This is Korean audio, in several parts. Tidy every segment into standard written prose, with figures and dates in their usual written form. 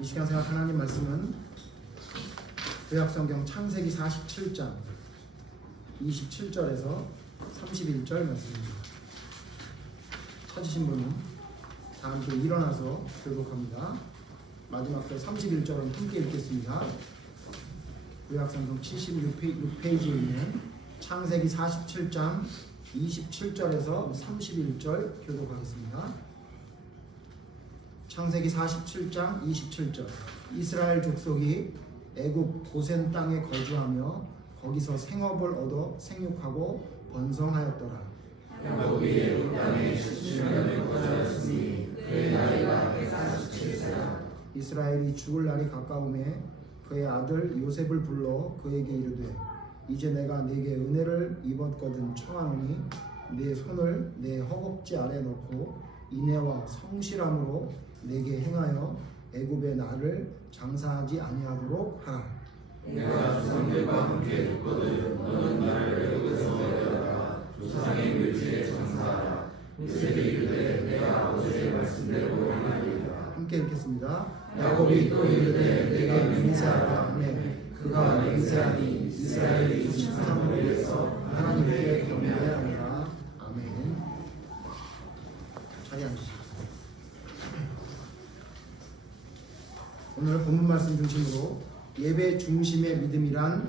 이 시간 생각 하나님 말씀은 구약성경 창세기 47장 27절에서 31절 말씀입니다. 찾으신 분은 다 함께 일어나서 교독합니다. 마지막 절 31절은 함께 읽겠습니다. 구약성경 76페이지에 있는 창세기 47장 27절에서 31절 교독하겠습니다. 창세기 47장 27절. 이스라엘 족속이 애굽 고센 땅에 거주하며 거기서 생업을 얻어 생육하고 번성하였더라. 야곱이 애굽 땅에 17년을 거주하였으니 그의 나이가 147세라. 이스라엘이 죽을 날이 가까우매 그의 아들 요셉을 불러 그에게 이르되 이제 내가 네게 은혜를 입었거든 청하노니 네 손을 내 허벅지 아래 넣고 인애와 성실함으로 내게 행하여 애굽에 나를 장사하지 아니하도록 하라. 내가 조상들과 함께 뒀거든 너는 나를 애굽에서 내려다가 조상의 묘지에 장사하라. 요셉이 이르되 내가 아버지의 말씀대로 행하리이다. 함께 읽겠습니다. 야곱이 또 이르되 내게 맹세하라 하매 그가 맹세하니 이스라엘이 63을 위해서 하나님께 경배하니라. 아멘. 자리 앉으시죠. 오늘 본문 말씀 중심으로 예배 중심의 믿음이란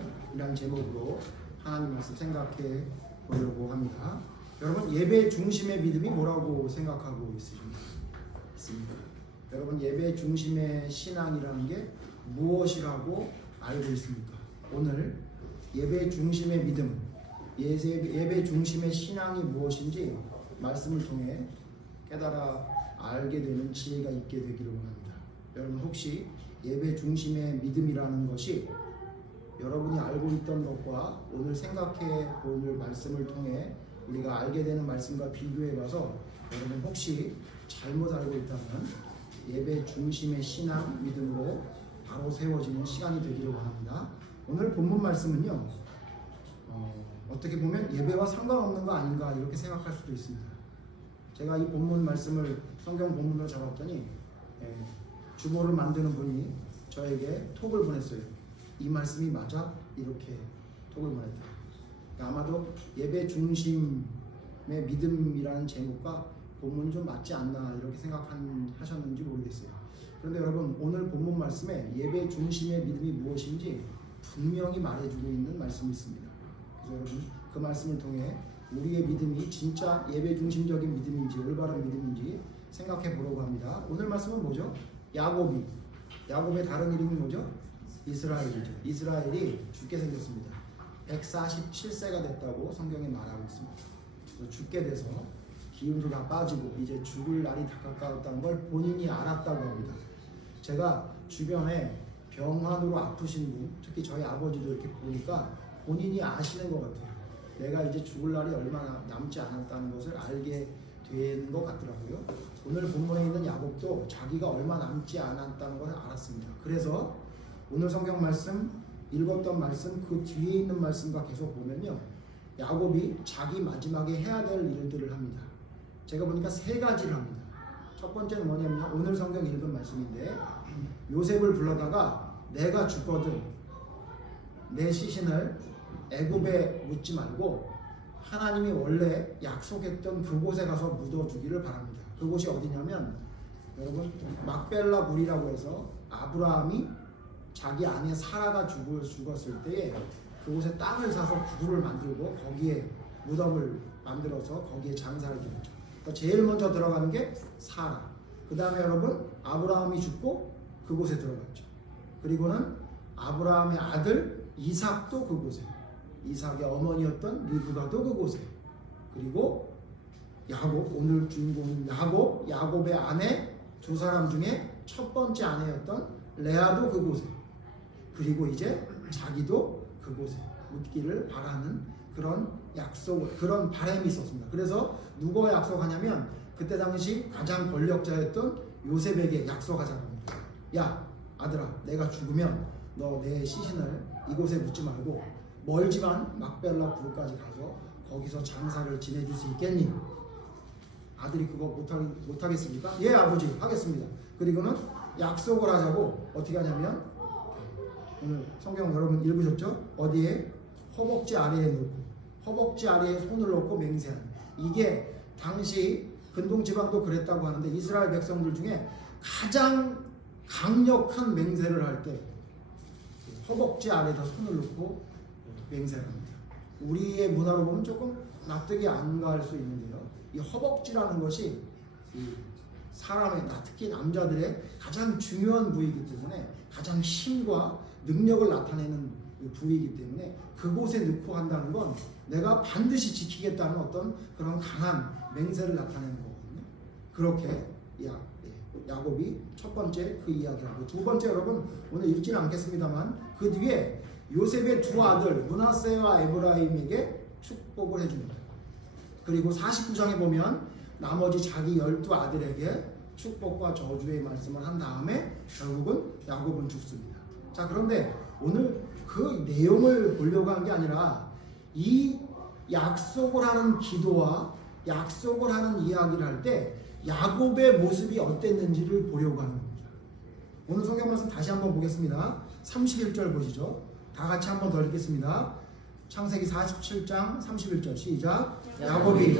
제목으로 하나님 말씀 생각해 보려고 합니다. 여러분 예배 중심의 믿음이 뭐라고 생각하고 있습니까? 여러분 예배 중심의 신앙이라는 게 무엇이라고 알고 있습니까? 오늘 예배 중심의 믿음, 예배 중심의 신앙이 무엇인지 말씀을 통해 깨달아 알게 되는 지혜가 있게 되기를 원합니다. 여러분 혹시 예배 중심의 믿음이라는 것이 여러분이 알고 있던 것과 오늘 생각해 볼 말씀을 통해 우리가 알게 되는 말씀과 비교해 봐서 여러분 혹시 잘못 알고 있다면 예배 중심의 신앙 믿음으로 바로 세워지는 시간이 되기를 원합니다. 오늘 본문 말씀은요 어떻게 보면 예배와 상관없는 거 아닌가 이렇게 생각할 수도 있습니다. 제가 이 본문 말씀을 성경 본문으로 잡았더니 주보를 만드는 분이 저에게 톡을 보냈어요. 이 말씀이 맞아? 이렇게 톡을 보냈다. 아마도 예배 중심의 믿음이라는 제목과 본문이 좀 맞지 않나 이렇게 생각하셨는지 모르겠어요. 그런데 여러분 오늘 본문 말씀에 예배 중심의 믿음이 무엇인지 분명히 말해주고 있는 말씀이 있습니다. 그래서 여러분 그 말씀을 통해 우리의 믿음이 진짜 예배 중심적인 믿음인지 올바른 믿음인지 생각해 보려고 합니다. 오늘 말씀은 뭐죠? 야곱의 다른 이름이 뭐죠? 이스라엘이죠. 이스라엘이 죽게 생겼습니다. 147세가 됐다고 성경에 말하고 있습니다. 그래서 죽게 돼서 기운도 다 빠지고 이제 죽을 날이 다 가까웠다는 걸 본인이 알았다고 합니다. 제가 주변에 병환으로 아프신 분, 특히 저희 아버지도 이렇게 보니까 본인이 아시는 것 같아요. 내가 이제 죽을 날이 얼마나 남지 않았다는 것을 알게 되는 것 같더라고요. 오늘 본문에 있는 야곱도 자기가 얼마 남지 않았다는 것을 알았습니다. 그래서 오늘 성경 말씀 읽었던 말씀 그 뒤에 있는 말씀과 계속 보면요 야곱이 자기 마지막에 해야 될 일들을 합니다. 제가 보니까 세 가지를 합니다. 첫 번째는 뭐냐면 오늘 성경 읽은 말씀인데 요셉을 불러다가 내가 죽거든 내 시신을 애굽에 묻지 말고 하나님이 원래 약속했던 그곳에 가서 묻어주기를 바랍니다. 그곳이 어디냐면 여러분 막벨라 굴이라고 해서 아브라함이 자기 아내 사라가 죽었을 때에 그곳에 땅을 사서 굴을 만들고 거기에 무덤을 만들어서 거기에 장사를 지었죠. 그러니까 제일 먼저 들어가는 게 사라. 그 다음에 여러분 아브라함이 죽고 그곳에 들어갔죠. 그리고는 아브라함의 아들 이삭도 그곳에, 이삭의 어머니였던 리브가도 그곳에, 그리고 야곱, 오늘 주인공인 야곱의 아내 두 사람 중에 첫 번째 아내였던 레아도 그곳에, 그리고 이제 자기도 그곳에 묻기를 바라는 그런 약속, 그런 바람이 있었습니다. 그래서 누구와 약속하냐면 그때 당시 가장 권력자였던 요셉에게 약속하자고 합니다. 야 아들아, 내가 죽으면 너 내 시신을 이곳에 묻지 말고 멀지만 막벨라 굴까지 가서 거기서 장사를 지내줄 수 있겠니? 아들이 그거 못하겠습니까? 예 아버지 하겠습니다. 그리고는 약속을 하자고 어떻게 하냐면 오늘 성경 여러분 읽으셨죠? 어디에? 허벅지 아래에 놓고 허벅지 아래에 손을 놓고 맹세하는 이게 당시 근동지방도 그랬다고 하는데 이스라엘 백성들 중에 가장 강력한 맹세를 할 때 허벅지 아래에다 손을 놓고 맹세를 합니다. 우리의 문화로 보면 조금 납득이 안 갈 수 있는데요. 이 허벅지라는 것이 이 사람의 특히 남자들의 가장 중요한 부위이기 때문에 가장 힘과 능력을 나타내는 부위이기 때문에 그곳에 넣고 한다는 건 내가 반드시 지키겠다는 어떤 그런 강한 맹세를 나타내는 거거든요. 그렇게 야곱이 첫 번째 그 이야기를 하고 두 번째 여러분 오늘 읽지는 않겠습니다만 그 뒤에 요셉의 두 아들 므낫세와 에브라임에게 축복을 해줍니다. 그리고 49장에 보면 나머지 자기 12아들에게 축복과 저주의 말씀을 한 다음에 결국은 야곱은 죽습니다. 자, 그런데 오늘 그 내용을 보려고 한 게 아니라 이 약속을 하는 기도와 약속을 하는 이야기를 할 때 야곱의 모습이 어땠는지를 보려고 하는 겁니다. 오늘 성경 말씀 다시 한번 보겠습니다. 31절 보시죠. 다 같이 한번 더 읽겠습니다. 창세기 47장 31절 시작. 야곱이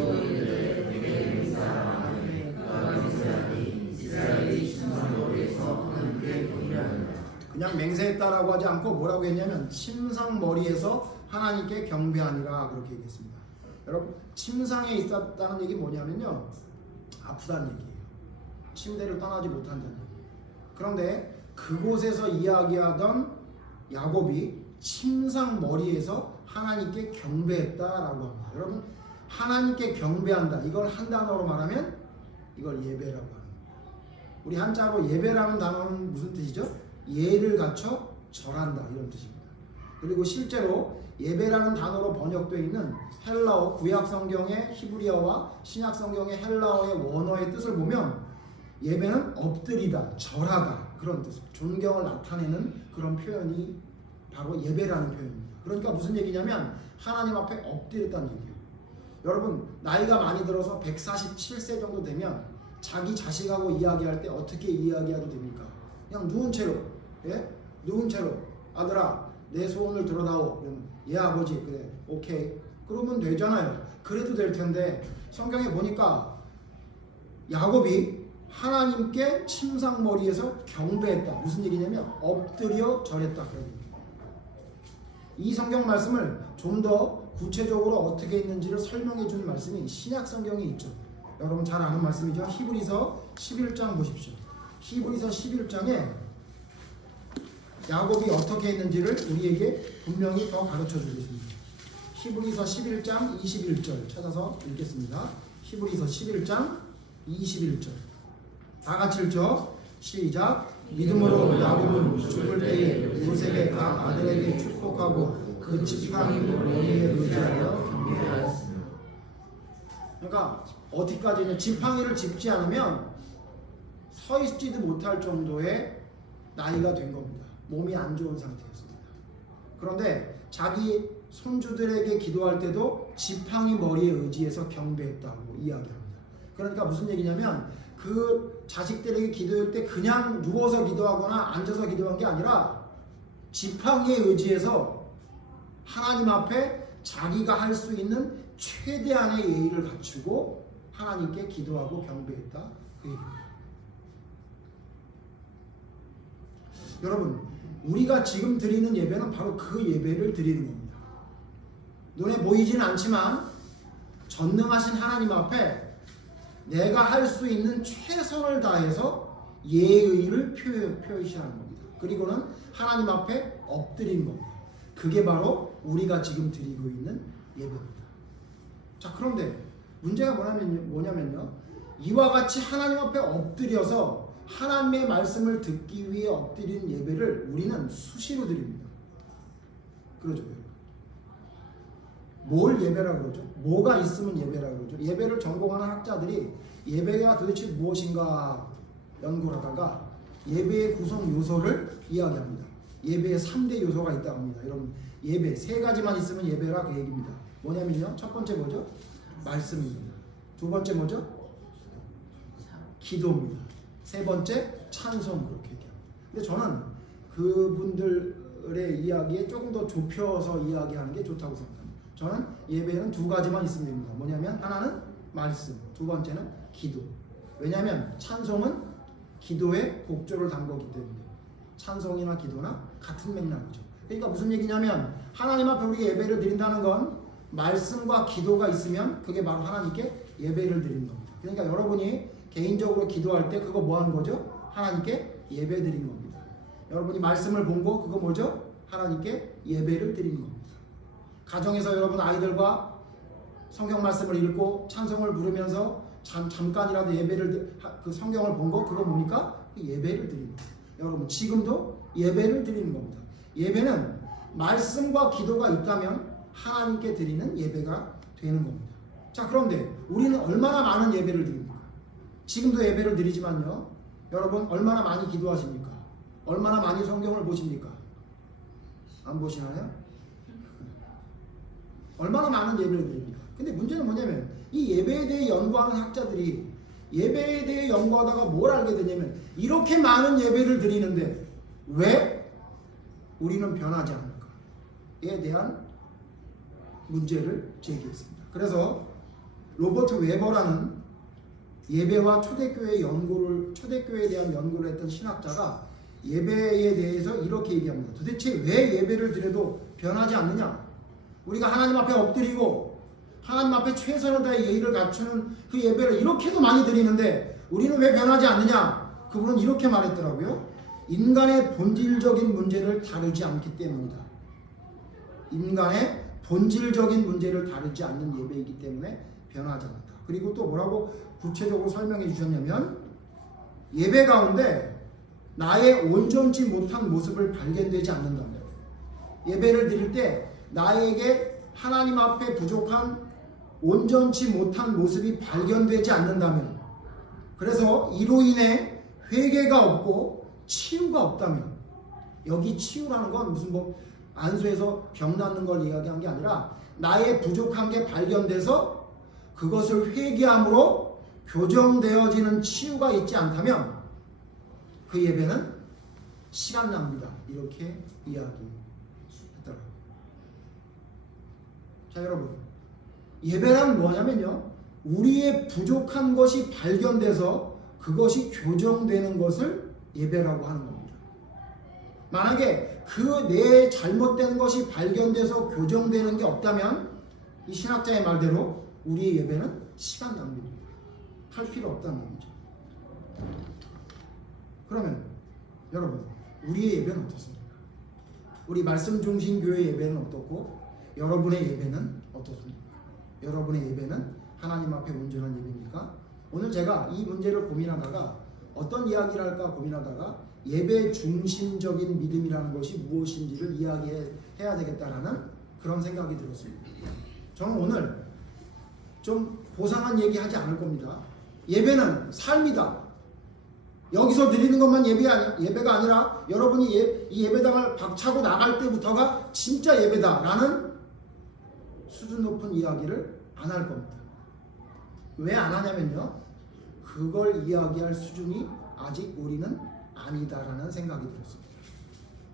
그냥 맹세했다라고 하지 않고 뭐라고 했냐면 침상머리에서 하나님께 경배하니라 그렇게 얘기했습니다. 여러분 침상에 있었다는 얘기 뭐냐면요 아프다는 얘기예요. 침대를 떠나지 못한다는 얘기예요. 그런데 그곳에서 이야기하던 야곱이 침상머리에서 하나님께 경배했다라고 합니다. 여러분 하나님께 경배한다 이걸 한 단어로 말하면 이걸 예배라고 합니다. 우리 한자로 예배라는 단어는 무슨 뜻이죠? 예를 갖춰 절한다 이런 뜻입니다. 그리고 실제로 예배라는 단어로 번역되어 있는 헬라어 구약 성경의 히브리어와 신약 성경의 헬라어의 원어의 뜻을 보면 예배는 엎드리다, 절하다 그런 뜻, 존경을 나타내는 그런 표현이 바로 예배라는 표현입니다. 그러니까 무슨 얘기냐면 하나님 앞에 엎드렸다는 얘기예요. 여러분 나이가 많이 들어서 147세 정도 되면 자기 자식하고 이야기할 때 어떻게 이야기해도 됩니까? 그냥 누운 채로, 누운 채로 아들아 내 소원을 들어다오. 예 아버지 그래 오케이 그러면 되잖아요. 그래도 될 텐데 성경에 보니까 야곱이 하나님께 침상머리에서 경배했다. 무슨 얘기냐면 엎드려 절했다. 이 성경 말씀을 좀 더 구체적으로 어떻게 있는지를 설명해 주는 말씀이 신약 성경에 있죠. 여러분 잘 아는 말씀이죠. 히브리서 11장 보십시오. 히브리서 11장에 야곱이 어떻게 했는지를 우리에게 분명히 더 가르쳐 주겠습니다. 히브리서 11장 21절 찾아서 읽겠습니다. 히브리서 11장 21절 다 같이 읽죠. 시작. 믿음으로 야곱은 죽을 때에 요셉의 각 아들에게 축복하고 그 지팡이 머리에 의지하여 경배하였으며. 그러니까 어디까지는 지팡이를 짚지 않으면 서 있지도 못할 정도의 나이가 된 겁니다. 몸이 안 좋은 상태였습니다. 그런데 자기 손주들에게 기도할 때도 지팡이 머리에 의지해서 경배했다고 이야기합니다. 그러니까 무슨 얘기냐면 그 자식들에게 기도할 때 그냥 누워서 기도하거나 앉아서 기도한 게 아니라 지팡이에 의지해서 하나님 앞에 자기가 할 수 있는 최대한의 예의를 갖추고 하나님께 기도하고 경배했다. 그 얘기입니다. 여러분 우리가 지금 드리는 예배는 바로 그 예배를 드리는 겁니다. 눈에 보이지는 않지만 전능하신 하나님 앞에 내가 할 수 있는 최선을 다해서 예의를 표시하는 겁니다. 그리고는 하나님 앞에 엎드리는 겁니다. 그게 바로 우리가 지금 드리고 있는 예배입니다. 자, 그런데 문제가 뭐냐면요. 이와 같이 하나님 앞에 엎드려서 하나님의 말씀을 듣기 위해 엎드리는 예배를 우리는 수시로 드립니다. 그러죠. 뭘 예배라고 그러죠? 뭐가 있으면 예배라고 그러죠? 예배를 전공하는 학자들이 예배가 도대체 무엇인가 연구를 하다가 예배의 구성 요소를 이야기합니다. 예배에 3대 요소가 있다고 합니다. 여러분 예배 3가지만 있으면 예배라 그 얘기입니다. 뭐냐면요. 첫 번째 뭐죠? 말씀입니다. 두 번째 뭐죠? 기도입니다. 세 번째 찬송 그렇게 얘기합니다. 근데 저는 그분들의 이야기에 조금 더 좁혀서 이야기하는 게 좋다고 생각합니다. 저는 예배에는 두 가지만 있으면 됩니다. 뭐냐면 하나는 말씀, 두 번째는 기도. 왜냐하면 찬송은 기도의 곡조를 단 거기 때문에 찬송이나 기도나 같은 맥락이죠. 그러니까 무슨 얘기냐면 하나님 앞에 우리가 예배를 드린다는 건 말씀과 기도가 있으면 그게 바로 하나님께 예배를 드리는 겁니다. 그러니까 여러분이 개인적으로 기도할 때 그거 뭐 하는 거죠? 하나님께 예배 드리는 겁니다. 여러분이 말씀을 본 거 그거 뭐죠? 하나님께 예배를 드리는 겁니다. 가정에서 여러분 아이들과 성경 말씀을 읽고 찬송을 부르면서 잠깐이라도 예배를 그 성경을 본 거 그거 뭡니까? 예배를 드리는 겁니다. 여러분 지금도 예배를 드리는 겁니다. 예배는 말씀과 기도가 있다면 하나님께 드리는 예배가 되는 겁니다. 자, 그런데 우리는 얼마나 많은 예배를 드립니까? 지금도 예배를 드리지만요. 여러분 얼마나 많이 기도하십니까? 얼마나 많이 성경을 보십니까? 안 보시나요? 얼마나 많은 예배를 드립니까? 근데 문제는 뭐냐면 이 예배에 대해 연구하는 학자들이 예배에 대해 연구하다가 뭘 알게 되냐면 이렇게 많은 예배를 드리는데 왜 우리는 변하지 않을까에 대한 문제를 제기했습니다. 그래서 로버트 웨버라는 예배와 초대교회에 대한 연구를 했던 신학자가 예배에 대해서 이렇게 얘기합니다. 도대체 왜 예배를 드려도 변하지 않느냐? 우리가 하나님 앞에 엎드리고 하나님 앞에 최선을 다해 예의를 갖추는 그 예배를 이렇게도 많이 드리는데 우리는 왜 변하지 않느냐? 그분은 이렇게 말했더라고요. 인간의 본질적인 문제를 다루지 않기 때문이다. 인간의 본질적인 문제를 다루지 않는 예배이기 때문에 변하지 않는다. 그리고 또 뭐라고 구체적으로 설명해 주셨냐면 예배 가운데 나의 온전치 못한 모습을 발견되지 않는다면 예배를 드릴 때 나에게 하나님 앞에 부족한 온전치 못한 모습이 발견되지 않는다면 그래서 이로 인해 회개가 없고 치유가 없다면 여기 치유라는 건 무슨 뭐 안수에서 병 낫는 걸 이야기한 게 아니라 나의 부족한 게 발견돼서 그것을 회개함으로 교정되어지는 치유가 있지 않다면 그 예배는 시간 낭비다 이렇게 이야기했더라고요. 자 여러분 예배란 뭐냐면요 우리의 부족한 것이 발견돼서 그것이 교정되는 것을 예배라고 하는 겁니다. 만약에 그 내 잘못된 것이 발견돼서 교정되는 게 없다면 이 신학자의 말대로 우리의 예배는 시간 낭비입니다. 할 필요 없다는 겁니다. 그러면 여러분 우리의 예배는 어떻습니까? 우리 말씀 중심 교회 예배는 어떻고 여러분의 예배는 어떻습니까? 여러분의 예배는 하나님 앞에 온전한 예배입니까? 오늘 제가 이 문제를 고민하다가 어떤 이야기를 할까 고민하다가 예배 중심적인 믿음이라는 것이 무엇인지를 이야기해야 되겠다라는 그런 생각이 들었습니다. 저는 오늘 좀 고상한 얘기 하지 않을 겁니다. 예배는 삶이다. 여기서 드리는 것만 예배가 아니라 여러분이 이 예배당을 박차고 나갈 때부터가 진짜 예배다라는 수준 높은 이야기를 안 할 겁니다. 왜 안 하냐면요. 그걸 이야기할 수준이 아직 우리는 아니다라는 생각이 들었습니다.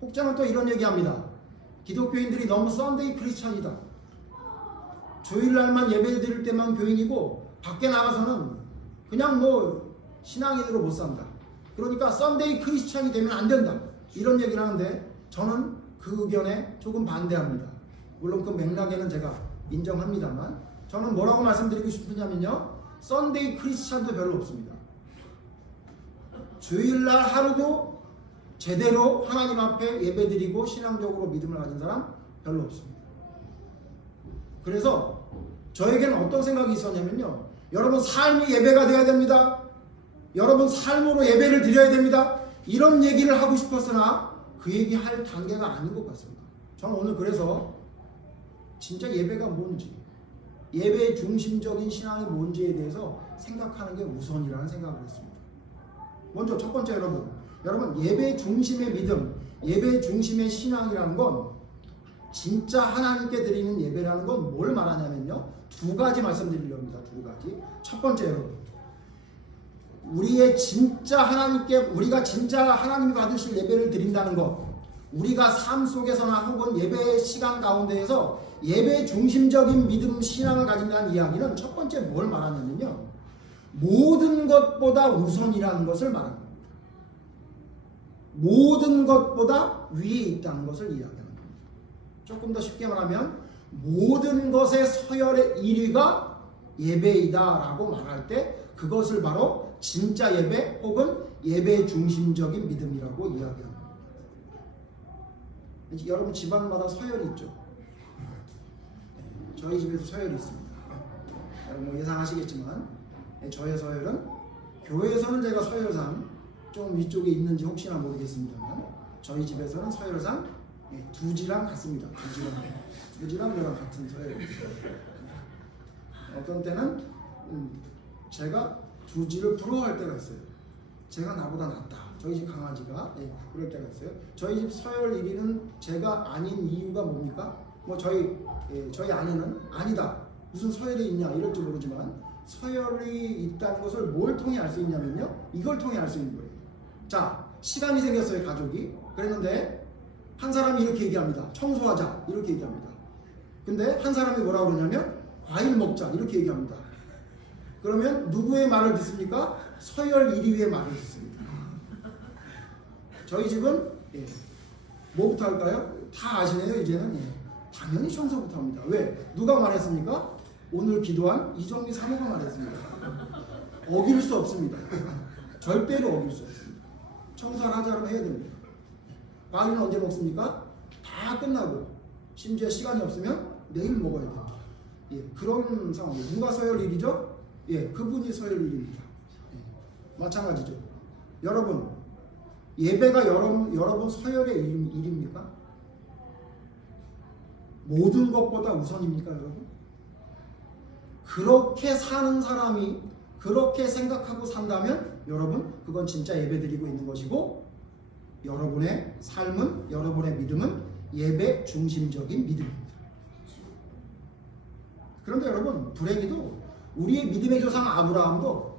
혹자는 또 이런 얘기합니다. 기독교인들이 너무 썬데이 크리스천이다. 주일날만 예배를 드릴 때만 교인이고 밖에 나가서는 그냥 뭐 신앙인으로 못 산다. 그러니까 썬데이 크리스천이 되면 안 된다. 이런 얘기를 하는데 저는 그 의견에 조금 반대합니다. 물론 그 맥락에는 제가 인정합니다만 저는 뭐라고 말씀드리고 싶으냐면요. 썬데이 크리스천도 별로 없습니다. 주일날 하루도 제대로 하나님 앞에 예배드리고 신앙적으로 믿음을 가진 사람 별로 없습니다. 그래서 저에게는 어떤 생각이 있었냐면요. 여러분 삶이 예배가 되어야 됩니다. 여러분 삶으로 예배를 드려야 됩니다. 이런 얘기를 하고 싶었으나 그 얘기 할 단계가 아닌 것 같습니다. 저는 오늘 그래서 진짜 예배가 뭔지 예배 중심적인 신앙이 뭔지에 대해서 생각하는 게 우선이라는 생각을 했습니다. 먼저 첫 번째 여러분 예배 중심의 믿음, 예배 중심의 신앙이라는 건 진짜 하나님께 드리는 예배라는 건 뭘 말하냐면요. 두 가지 말씀드리려 합니다. 두 가지. 첫 번째 여러분 우리의 진짜 하나님께 우리가 진짜 하나님이 받으실 예배를 드린다는 것, 우리가 삶 속에서나 혹은 예배 시간 가운데에서 예배 중심적인 믿음 신앙을 가진다는 이야기는 첫 번째 뭘 말하냐면요, 모든 것보다 우선이라는 것을 말합니다. 모든 것보다 위에 있다는 것을 이야기합니다. 조금 더 쉽게 말하면 모든 것의 서열의 1위가 예배이다라고 말할 때 그것을 바로 진짜 예배 혹은 예배 중심적인 믿음이라고 이야기합니다. 여러분 집안마다 서열이 있죠. 저희 집에도 서열이 있습니다. 여러분 뭐 예상하시겠지만 저의 서열은, 교회에서는 제가 서열상 좀 위쪽에 있는지 혹시나 모르겠습니다만 저희 집에서는 서열상 두지랑 같습니다. 두지랑 저랑 같은 서열입니다. 어떤 때는 제가 두지를 부러워할 때가 있어요. 제가 나보다 낫다. 저희 집 강아지가 그럴 때가 있어요. 저희 집 서열 1위는 제가 아닌 이유가 뭡니까? 뭐 저희 아내는 아니다, 무슨 서열이 있냐 이럴지 모르지만 서열이 있다는 것을 뭘 통해 알 수 있냐면요, 이걸 통해 알 수 있는 거예요. 자, 시간이 생겼어요. 가족이 그랬는데 한 사람이 이렇게 얘기합니다. 청소하자 이렇게 얘기합니다. 근데 한 사람이 뭐라고 그러냐면 과일 먹자 이렇게 얘기합니다. 그러면 누구의 말을 듣습니까? 서열 1위의 말을 듣습니다. 저희 집은 뭐부터 할까요? 다 아시네요. 이제는 당연히 청소부터 합니다. 왜? 누가 말했습니까? 오늘 기도한 이정미 사모가 말했습니다. 어길 수 없습니다. 절대로 어길 수 없습니다. 청소를 하자면 해야 됩니다. 과일은 언제 먹습니까? 다 끝나고, 심지어 시간이 없으면 내일 먹어야 됩니다. 그런 상황이에요. 누가 서열 1위죠? 그분이 서열 1위입니다. 마찬가지죠. 여러분, 예배가 여러분 서열의 1위입니까? 모든 것보다 우선입니까, 여러분? 그렇게 사는 사람이 그렇게 생각하고 산다면 여러분, 그건 진짜 예배 드리고 있는 것이고, 여러분의 삶은, 여러분의 믿음은 예배 중심적인 믿음입니다. 그런데 여러분, 불행히도 우리의 믿음의 조상 아브라함도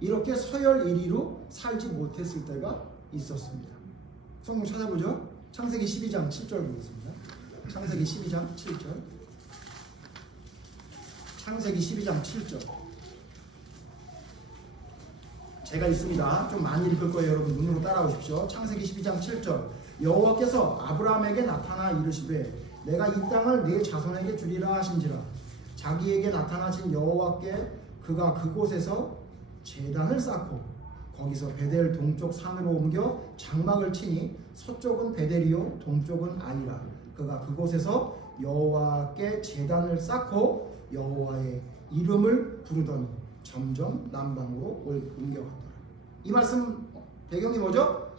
이렇게 서열 1위로 살지 못했을 때가 있었습니다. 성경 찾아보죠. 창세기 12장 7절 보겠습니다. 창세기 12장 7절. 창세기 12장 7절. 제가 있습니다. 좀 많이 읽을 거예요. 여러분 눈으로 따라오십시오. 창세기 12장 7절. 여호와께서 아브라함에게 나타나 이르시되 내가 이 땅을 네 자손에게 주리라 하신지라. 자기에게 나타나신 여호와께 그가 그곳에서 제단을 쌓고 거기서 베델 동쪽 산으로 옮겨 장막을 치니 서쪽은 베델이요 동쪽은 아이라. 그가 그곳에서 여호와께 제단을 쌓고 여호와의 이름을 부르더니 점점 남방으로 옮겨갔더라. 이 말씀 배경이 뭐죠?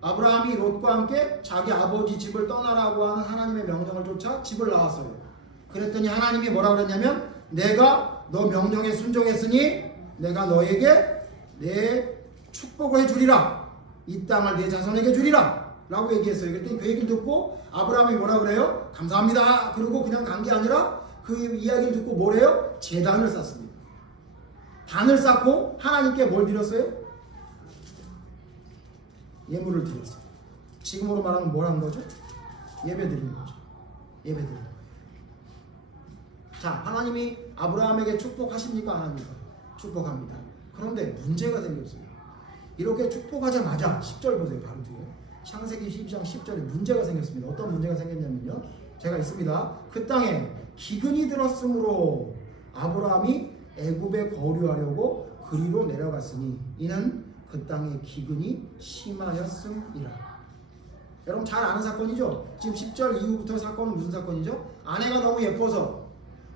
아브라함이 롯과 함께 자기 아버지 집을 떠나라고 하는 하나님의 명령을 쫓아 집을 나왔어요. 그랬더니 하나님이 뭐라고 그랬냐면, 내가 너 명령에 순종했으니 내가 너에게 내 축복을 해주리라. 이 땅을 내 자손에게 주리라 라고 얘기했어요. 그랬더니 그 얘기를 듣고 아브라함이 뭐라 그래요? 감사합니다. 그러고 그냥 간 게 아니라 그 이야기를 듣고 뭐래요? 제단을 쌓습니다. 단을 쌓고 하나님께 뭘 드렸어요? 예물을 드렸어요. 지금으로 말하면 뭘 한 거죠? 예배 드린 거죠. 예배 드린 거죠. 자, 하나님이 아브라함에게 축복하십니까? 안 합니까? 축복합니다. 그런데 문제가 생겼어요. 이렇게 축복하자마자 10절 보세요. 바로 뒤에 창세기 12장 10절에 문제가 생겼습니다. 어떤 문제가 생겼냐면요, 제가 있습니다. 그 땅에 기근이 들었으므로 아브라함이 애굽에 거류하려고 그리로 내려갔으니 이는 그 땅에 기근이 심하였음이라. 여러분 잘 아는 사건이죠. 지금 10절 이후부터 사건은 무슨 사건이죠? 아내가 너무 예뻐서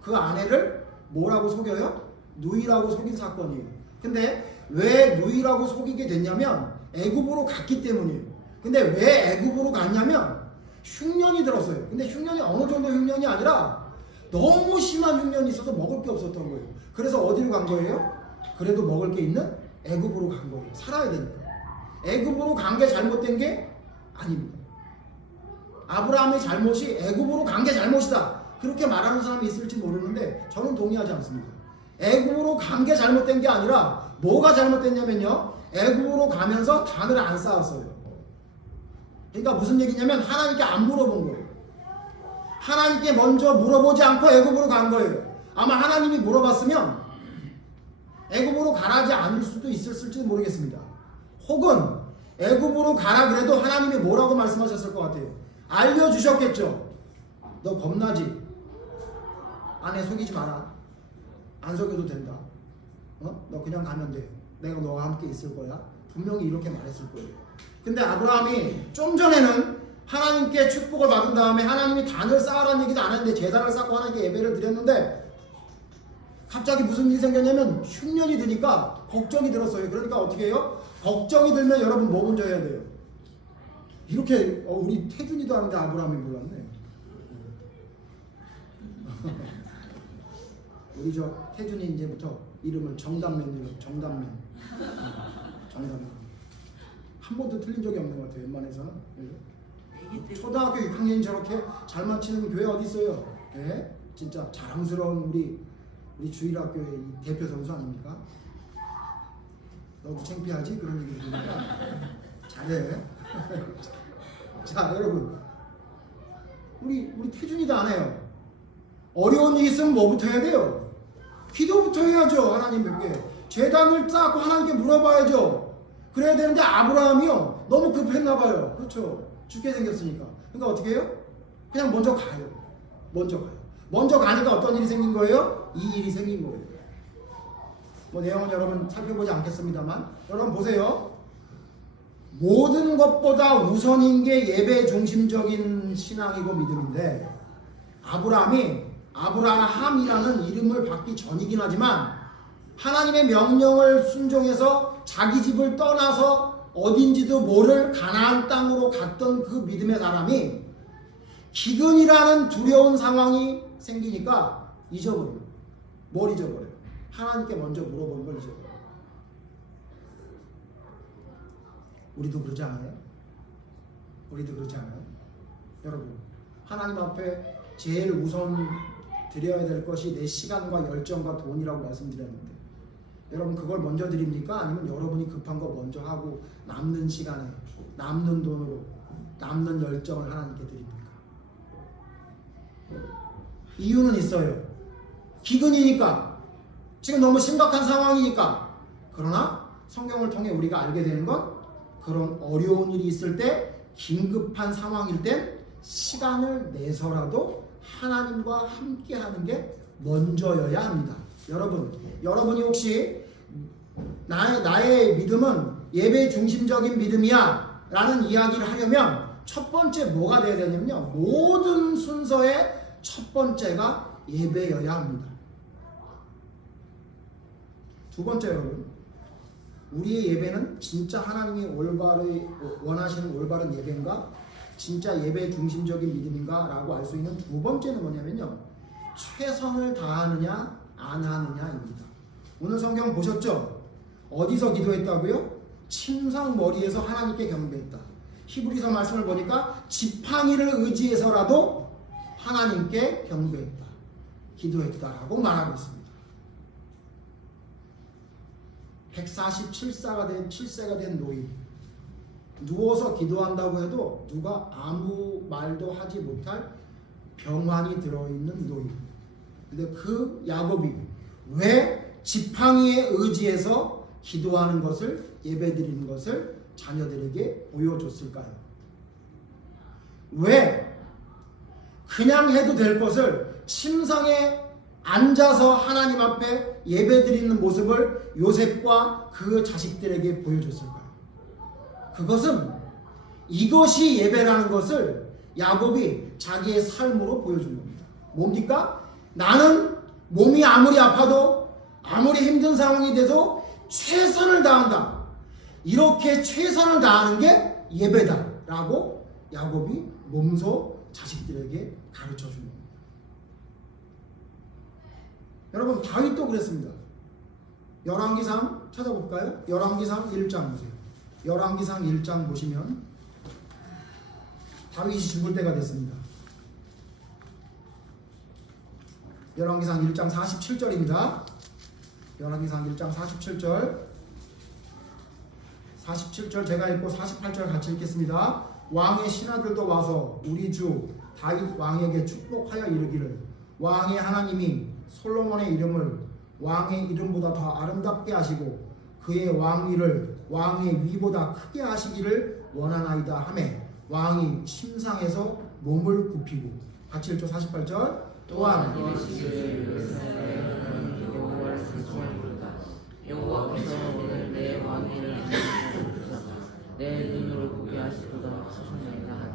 그 아내를 뭐라고 속여요? 누이라고 속인 사건이에요. 근데 왜 누이라고 속이게 됐냐면 애굽으로 갔기 때문이에요. 근데 왜 애굽으로 갔냐면 흉년이 들었어요. 근데 흉년이 어느 정도 흉년이 아니라 너무 심한 흉년이 있어서 먹을 게 없었던 거예요. 그래서 어디로 간 거예요? 그래도 먹을 게 있는 애굽으로 간 거예요. 살아야 되니까. 애굽으로 간 게 잘못된 게 아닙니다. 아브라함의 잘못이 애굽으로 간 게 잘못이다, 그렇게 말하는 사람이 있을지 모르는데 저는 동의하지 않습니다. 애굽으로 간 게 잘못된 게 아니라 뭐가 잘못됐냐면요, 애굽으로 가면서 단을 안 쌓았어요. 그러니까 무슨 얘기냐면 하나님께 안 물어본 거예요. 하나님께 먼저 물어보지 않고 애굽으로 간 거예요. 아마 하나님이 물어봤으면 애굽으로 가라지 않을 수도 있었을지 모르겠습니다. 혹은 애굽으로 가라 그래도 하나님이 뭐라고 말씀하셨을 것 같아요. 알려주셨겠죠. 너 겁나지? 아내 속이지 마라. 안 속여도 된다. 너 그냥 가면 돼. 내가 너와 함께 있을 거야. 분명히 이렇게 말했을 거예요. 근데 아브라함이 좀 전에는 하나님께 축복을 받은 다음에 하나님이 단을 쌓으라는 얘기도 안 했는데 제단을 쌓고 하나님께 예배를 드렸는데 갑자기 무슨 일이 생겼냐면 흉년이 드니까 걱정이 들었어요. 그러니까 어떻게 해요? 걱정이 들면 여러분 뭐 먼저 해야 돼요? 이렇게 우리 태준이도 하는데 아브라함이 몰랐네. 우리 저 태준이 이제부터 이름을 정단맨으로 정단맨. 한 번도 틀린 적이 없는 것 같아요. 웬만해서는. 초등학교 6학년이 저렇게 잘 맞히는 교회 어디 있어요? 네? 진짜 자랑스러운 우리 주일학교의 대표 선수 아닙니까? 너무 창피하지? 그런 얘기 들으니까 잘해. 자, 여러분, 우리 태준이도 안 해요. 어려운 일이 있으면 뭐부터 해야 돼요? 기도부터 해야죠. 하나님께 제단을 쌓고 하나님께 물어봐야죠. 그래야 되는데 아브라함이요 너무 급했나 봐요. 그렇죠? 죽게 생겼으니까. 그러니까 어떻게 해요? 그냥 먼저 가요. 먼저 가니까 어떤 일이 생긴 거예요? 이 일이 생긴 거예요. 뭐 내용은 여러분 살펴보지 않겠습니다만 여러분 보세요. 모든 것보다 우선인 게 예배 중심적인 신앙이고 믿음인데 아브라함이라는 이름을 받기 전이긴 하지만 하나님의 명령을 순종해서 자기 집을 떠나서 어딘지도 모를 가나안 땅으로 갔던 그 믿음의 사람이 기근이라는 두려운 상황이 생기니까 잊어버려요. 뭘 잊어버려요? 하나님께 먼저 물어보는 걸 잊어버려요. 우리도 그러지 않아요? 여러분, 하나님 앞에 제일 우선 드려야 될 것이 내 시간과 열정과 돈이라고 말씀드렸는데 여러분 그걸 먼저 드립니까? 아니면 여러분이 급한 거 먼저 하고 남는 시간에 남는 돈으로 남는 열정을 하나님께 드립니까? 이유는 있어요. 기근이니까 지금 너무 심각한 상황이니까. 그러나 성경을 통해 우리가 알게 되는 건 그런 어려운 일이 있을 때 긴급한 상황일 땐 시간을 내서라도 하나님과 함께 하는 게 먼저여야 합니다. 여러분이 혹시 나의 믿음은 예배 중심적인 믿음이야 라는 이야기를 하려면 첫 번째 뭐가 돼야 되냐면요, 모든 순서의 첫 번째가 예배여야 합니다. 두 번째, 여러분, 우리의 예배는 진짜 하나님이 원하시는 올바른 예배인가, 진짜 예배 중심적인 믿음인가 라고 알 수 있는 두 번째는 뭐냐면요, 최선을 다하느냐 안 하느냐입니다. 오늘 성경 보셨죠? 어디서 기도했다고요? 침상머리에서 하나님께 경배했다. 히브리서 말씀을 보니까 지팡이를 의지해서라도 하나님께 경배했다, 기도했다라고 말하고 있습니다. 147세가 된 노인, 누워서 기도한다고 해도 누가 아무 말도 하지 못할 병환이 들어있는 노인. 근데 그 야곱이 왜 지팡이에 의지해서 기도하는 것을, 예배드리는 것을 자녀들에게 보여줬을까요? 왜 그냥 해도 될 것을 침상에 앉아서 하나님 앞에 예배드리는 모습을 요셉과 그 자식들에게 보여줬을까요? 그것은, 이것이 예배라는 것을 야곱이 자기의 삶으로 보여준 겁니다. 뭡니까? 나는 몸이 아무리 아파도 아무리 힘든 상황이 돼도 최선을 다한다. 이렇게 최선을 다하는 게 예배다 라고 야곱이 몸소 자식들에게 가르쳐 준 겁니다. 여러분, 다윗도 그랬습니다. 열왕기상 찾아볼까요? 열왕기상 1장 보세요. 열왕기상 1장 보시면 다윗이 죽을 때가 됐습니다. 열왕기상 1장 47절입니다. 열왕기상 1장 47절 47절 제가 읽고 48절 같이 읽겠습니다. 왕의 신하들도 와서 우리 주 다윗 왕에게 축복하여 이르기를 왕의 하나님이 솔로몬의 이름을 왕의 이름보다 더 아름답게 하시고 그의 왕위를 왕의 위보다 크게 하시기를 원하나이다 하매 왕이 침상에서 몸을 굽히고 같이 읽죠. 48절 또한 여호와께서 오늘 내 왕위를 안겨주소서 내 눈으로 보게 하시도다 하셨나이다 하니.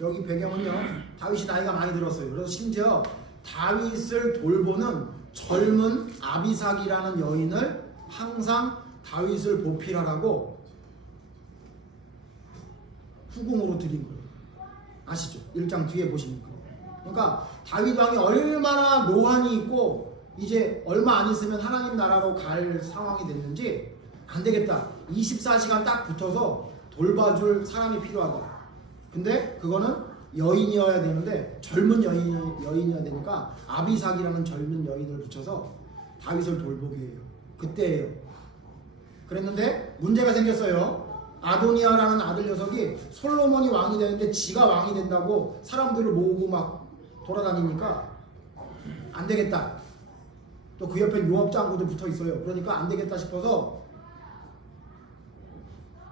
여기 배경은요, 다윗이 나이가 많이 들었어요. 그래서 심지어 다윗을 돌보는 젊은 아비삭이라는 여인을 항상 다윗을 보필하라고 후궁으로 드린 거예요. 아시죠? 1장 뒤에 보시니까. 그러니까 다윗 왕이 얼마나 노환이 있고 이제 얼마 안 있으면 하나님 나라로 갈 상황이 됐는지 안 되겠다. 24시간 딱 붙어서 돌봐줄 사람이 필요하다. 근데 그거는 여인이어야 되는데 젊은 여인이어야 되니까 아비삭이라는 젊은 여인을 붙여서 다윗을 돌보게 해요. 그때예요. 그랬는데 문제가 생겼어요. 아도니아라는 아들 녀석이 솔로몬이 왕이 되는데 지가 왕이 된다고 사람들을 모으고 막 돌아다니니까 안 되겠다. 또 그 옆에 요압 장군도 붙어 있어요. 그러니까 안 되겠다 싶어서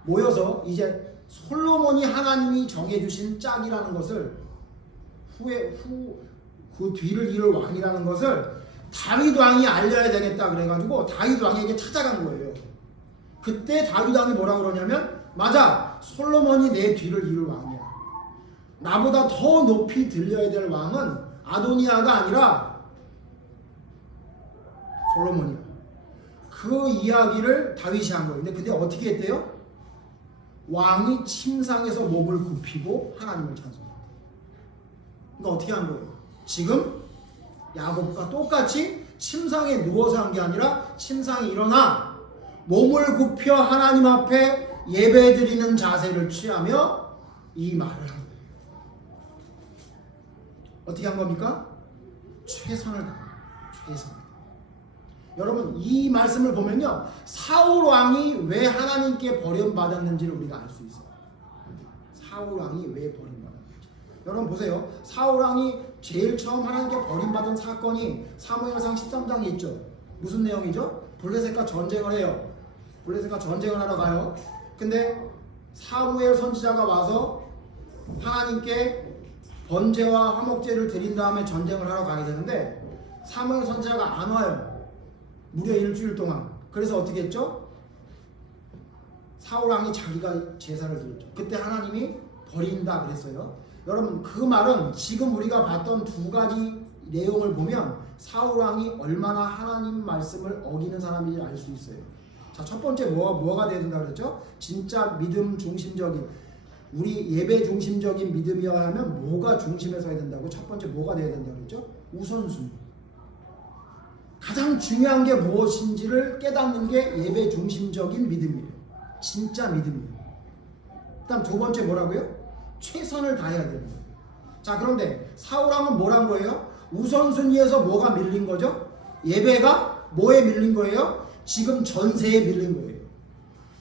모여서 이제 솔로몬이 하나님이 정해주신 짝이라는 것을 그 뒤를 이을 왕이라는 것을 다윗 왕이 알려야 되겠다 그래가지고 다윗 왕에게 찾아간 거예요. 그때 다윗 왕이 뭐라 그러냐면 맞아, 솔로몬이 내 뒤를 이을 왕이야. 나보다 더 높이 들려야 될 왕은 아도니아가 아니라 솔로몬이야. 그 이야기를 다윗이 한 거예요. 근데 어떻게 했대요? 왕이 침상에서 몸을 굽히고 하나님을 찬송했다. 그러니까 어떻게 한 거예요? 지금 야곱과 똑같이 침상에 누워서 한 게 아니라 침상에 일어나 몸을 굽혀 하나님 앞에 예배드리는 자세를 취하며 이 말을 한 거예요. 어떻게 한 겁니까? 최선을 다한 거예요. 최선. 여러분 이 말씀을 보면요, 사울 왕이 왜 하나님께 버림받았는지를 우리가 알 수 있어요. 사울 왕이 왜 버림받았는지. 여러분 보세요. 사울 왕이 제일 처음 하나님께 버림받은 사건이 사무엘상 13장에 있죠. 무슨 내용이죠? 블레셋과 전쟁을 해요. 블레셋과 전쟁을 하러 가요. 근데 사무엘 선지자가 와서 하나님께 번제와 화목제를 드린 다음에 전쟁을 하러 가야 되는데 사무엘 선지자가 안 와요. 무려 일주일 동안. 그래서 어떻게 했죠? 사울 왕이 자기가 제사를 드렸죠. 그때 하나님이 버린다 그랬어요. 여러분 그 말은 지금 우리가 봤던 두 가지 내용을 보면 사울 왕이 얼마나 하나님 말씀을 어기는 사람인지 알 수 있어요. 자, 첫 번째 뭐가 돼야 된다 그랬죠? 진짜 믿음 중심적인, 우리 예배 중심적인 믿음이어야 하면 뭐가 중심에 서야 된다고? 첫 번째 뭐가 돼야 된다 그랬죠? 우선순위. 가장 중요한 게 무엇인지를 깨닫는 게 예배 중심적인 믿음이에요. 진짜 믿음이에요. 일단 두 번째 뭐라고요? 최선을 다해야 되는 거예요. 자, 그런데 사울왕은 뭐란 거예요? 우선순위에서 뭐가 밀린 거죠? 예배가 뭐에 밀린 거예요? 지금 전세에 밀린 거예요.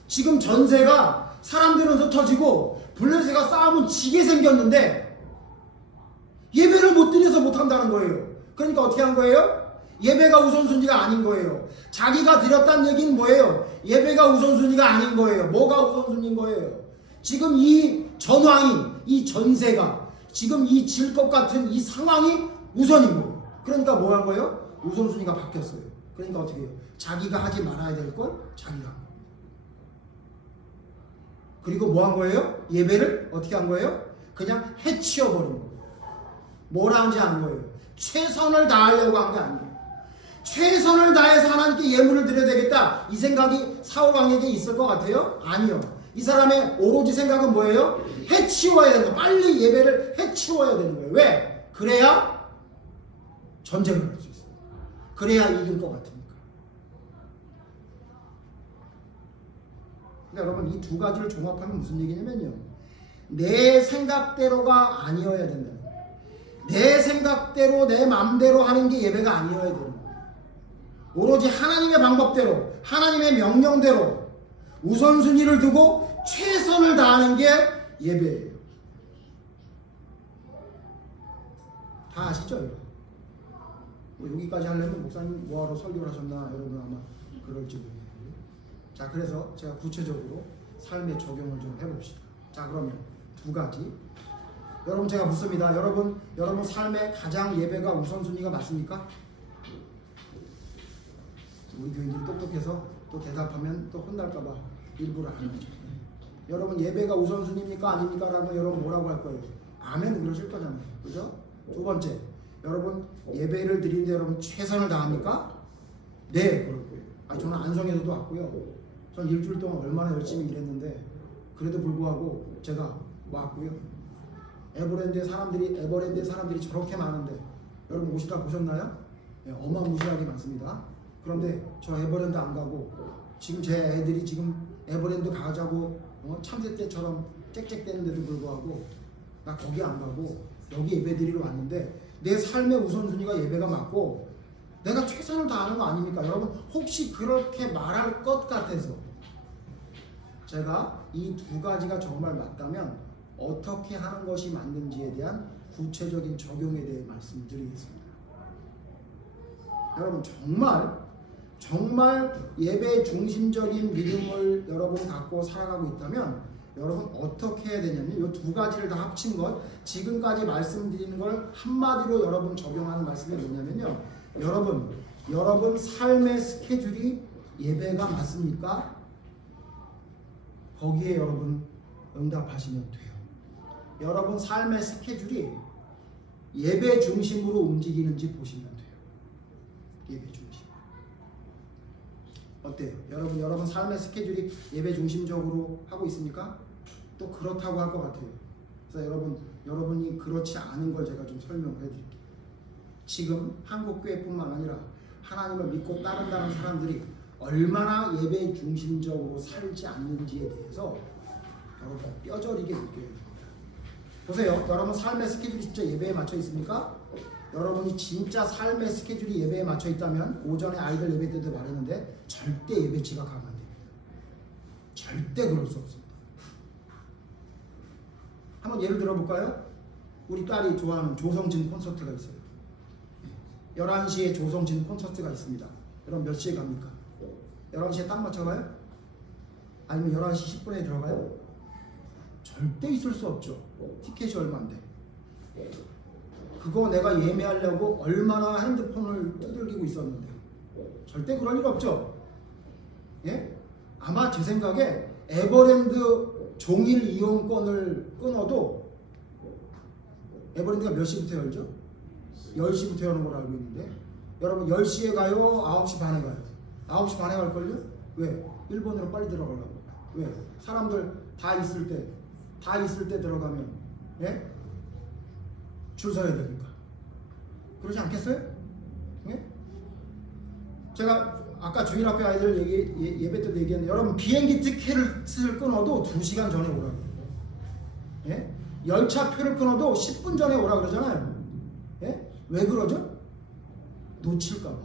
지금 전세가 사람들은 흩어지고 블레셋과 싸움은 지게 생겼는데 예배를 못 드려서 못한다는 거예요. 그러니까 어떻게 한 거예요? 예배가 우선순위가 아닌 거예요. 자기가 드렸다는 얘기는 뭐예요? 예배가 우선순위가 아닌 거예요. 뭐가 우선순위인 거예요? 지금 이 전황이, 이 전세가, 지금 이 질 것 같은 이 상황이 우선인 거예요. 그러니까 뭐 한 거예요? 우선순위가 바뀌었어요. 그러니까 어떻게 해요? 자기가 하지 말아야 될 걸 자기가 한 거예요. 그리고 뭐 한 거예요? 예배를 어떻게 한 거예요? 그냥 해치워버린 거예요. 뭐라 하는지 아는 거예요. 최선을 다하려고 한 게 아니에요. 최선을 다해서 하나님께 예물을 드려야 되겠다, 이 생각이 사울왕에게 있을 것 같아요? 아니요. 이 사람의 오로지 생각은 뭐예요? 해치워야 된다. 빨리 예배를 해치워야 되는 거예요. 왜? 그래야 전쟁을 할 수 있어요. 그래야 이길 것 같으니까. 그러니까 여러분 이 두 가지를 종합하면 무슨 얘기냐면요, 내 생각대로가 아니어야 된다. 내 생각대로 내 마음대로 하는 게 예배가 아니어야 되는 거예요. 오로지 하나님의 방법대로, 하나님의 명령대로, 우선순위를 두고 최선을 다하는 게 예배예요. 다 아시죠? 뭐 여기까지 하려면 목사님 뭐하러 설교를 하셨나 여러분 아마 그럴지 모르겠어요. 자, 그래서 제가 구체적으로 삶에 적용을 좀 해봅시다. 자, 그러면 두 가지. 여러분 제가 묻습니다. 여러분 삶에 가장 예배가 우선순위가 맞습니까? 우리 교인들이 똑똑해서 또 대답하면 또 혼날까봐 일부러 안 하죠. 여러분 예배가 우선순위입니까 아닙니까? 라고 여러분 뭐라고 할 거예요? 아멘 그러실 거잖아요. 그죠? 두 번째, 여러분 예배를 드리는데 여러분 최선을 다합니까? 네, 그럴 거예요. 저는 안성에서도 왔고요. 전 일주일 동안 얼마나 열심히 일했는데 그래도 불구하고 제가 왔고요. 에버랜드에 사람들이 저렇게 많은데 여러분 오시다 보셨나요? 네, 어마무시하게 많습니다. 그런데 저 에버랜드 안 가고 지금 제 애들이 지금 에버랜드 가자고 참새 때처럼 짹짹대는데도 불구하고 나 거기 안 가고 여기 예배 드리러 왔는데 내 삶의 우선순위가 예배가 맞고 내가 최선을 다하는 거 아닙니까? 여러분 혹시 그렇게 말할 것 같아서 제가 이 두 가지가 정말 맞다면 어떻게 하는 것이 맞는지에 대한 구체적인 적용에 대해 말씀드리겠습니다. 여러분 정말 예배 중심적인 믿음을 여러분 갖고 살아가고 있다면 여러분 어떻게 해야 되냐면 이 두 가지를 다 합친 것 지금까지 말씀드리는 걸 한마디로 여러분 적용하는 말씀이 뭐냐면요. 여러분 삶의 스케줄이 예배가 맞습니까? 거기에 여러분 응답하시면 돼요. 여러분 삶의 스케줄이 예배 중심으로 움직이는지 보시면 돼요. 예배 중심. 어때요? 여러분 삶의 스케줄이 예배 중심적으로 하고 있습니까? 또 그렇다고 할 것 같아요. 그래서 여러분이 그렇지 않은 걸 제가 좀 설명을 해드릴게요. 지금 한국교회뿐만 아니라 하나님을 믿고 따른다는 사람들이 얼마나 예배 중심적으로 살지 않는지에 대해서 여러분 뼈저리게 느껴야 됩니다. 보세요. 여러분 삶의 스케줄이 진짜 예배에 맞춰 있습니까? 여러분이 진짜 삶의 스케줄이 예배에 맞춰 있다면 오전에 아이들 예배 때도 말했는데 절대 예배 지각하면 안 됩니다. 절대 그럴 수 없습니다. 한번 예를 들어볼까요? 우리 딸이 좋아하는 조성진 콘서트가 있어요. 11시에 조성진 콘서트가 있습니다. 여러분 몇 시에 갑니까? 11시에 딱 맞춰가요? 아니면 11시 10분에 들어가요? 절대 있을 수 없죠. 티켓이 얼마인데. 그거 내가 예매하려고 얼마나 핸드폰을 두들기고 있었는데 절대 그럴 일 없죠. 예? 아마 제 생각에 에버랜드 종일 이용권을 끊어도 에버랜드가 몇 시부터 열죠? 10시부터 여는 걸로 알고 있는데 여러분 10시에 가요? 9시 반에 가요? 9시 반에 갈걸요? 왜? 일본으로 빨리 들어가려고. 왜? 사람들 다 있을 때 들어가면 예? 줄 서야 되니까. 그러지 않겠어요? 예? 제가 아까 주일학교 아이들 예배 때도 얘기했는데 여러분 비행기 티켓을 끊어도 2시간 전에 오라고. 예? 열차표를 끊어도 10분 전에 오라 그러잖아요. 예? 왜 그러죠? 놓칠까봐.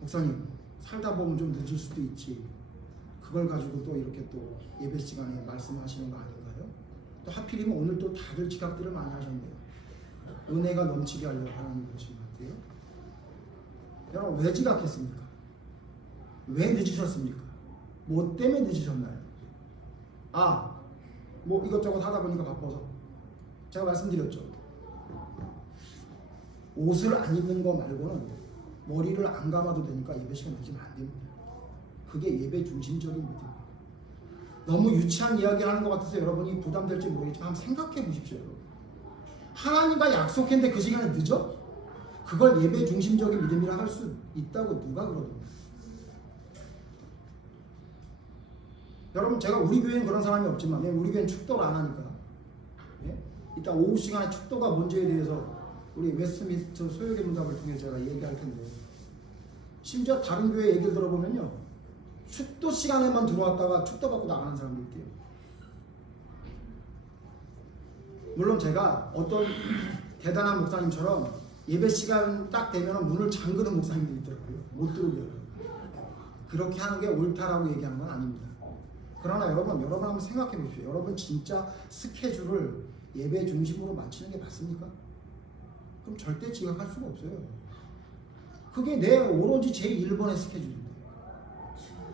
목사님 살다 보면 좀 늦을 수도 있지. 그걸 가지고 또 이렇게 또 예배 시간에 말씀하시는 거 아닌가요? 또 하필이면 오늘 또 다들 지각들을 많이 하셨네요. 은혜가 넘치게 하려고 하나님 그러신 것 같아요. 여러분 왜 지각했습니까? 왜 늦으셨습니까? 뭐 때문에 늦으셨나요? 뭐 이것저것 하다 보니까 바빠서. 제가 말씀드렸죠. 옷을 안 입는 거 말고는 머리를 안 감아도 되니까 예배 시간 늦으면 안 됩니다. 그게 예배 중심적인 믿음. 너무 유치한 이야기 하는 것 같아서 여러분이 부담될지 모르겠지만 한번 생각해 보십시오. 하나님과 약속했는데 그 시간에 늦어? 그걸 예배 중심적인 믿음이라 할 수 있다고 누가 그러던가. 여러분 제가 우리 교회는 그런 사람이 없지만 우리 교회는 축도를 안 하니까 예? 이따 오후 시간에 축도가 뭔지에 대해서 우리 웨스트민스터 소요의 문답을 통해 제가 얘기할 텐데 심지어 다른 교회 얘기를 들어보면요 축도 시간에만 들어왔다가 축도 받고 나가는 사람도 있대요. 물론 제가 어떤 대단한 목사님처럼 예배 시간 딱 되면 문을 잠그는 목사님도 있더라고요. 못 들어오게 해요. 그렇게 하는 게 옳다라고 얘기하는 건 아닙니다. 그러나 여러분 한번 생각해 보십시오. 여러분 진짜 스케줄을 예배 중심으로 맞추는 게 맞습니까? 그럼 절대 지각할 수가 없어요. 그게 내 오로지 제 1번의 스케줄입니다.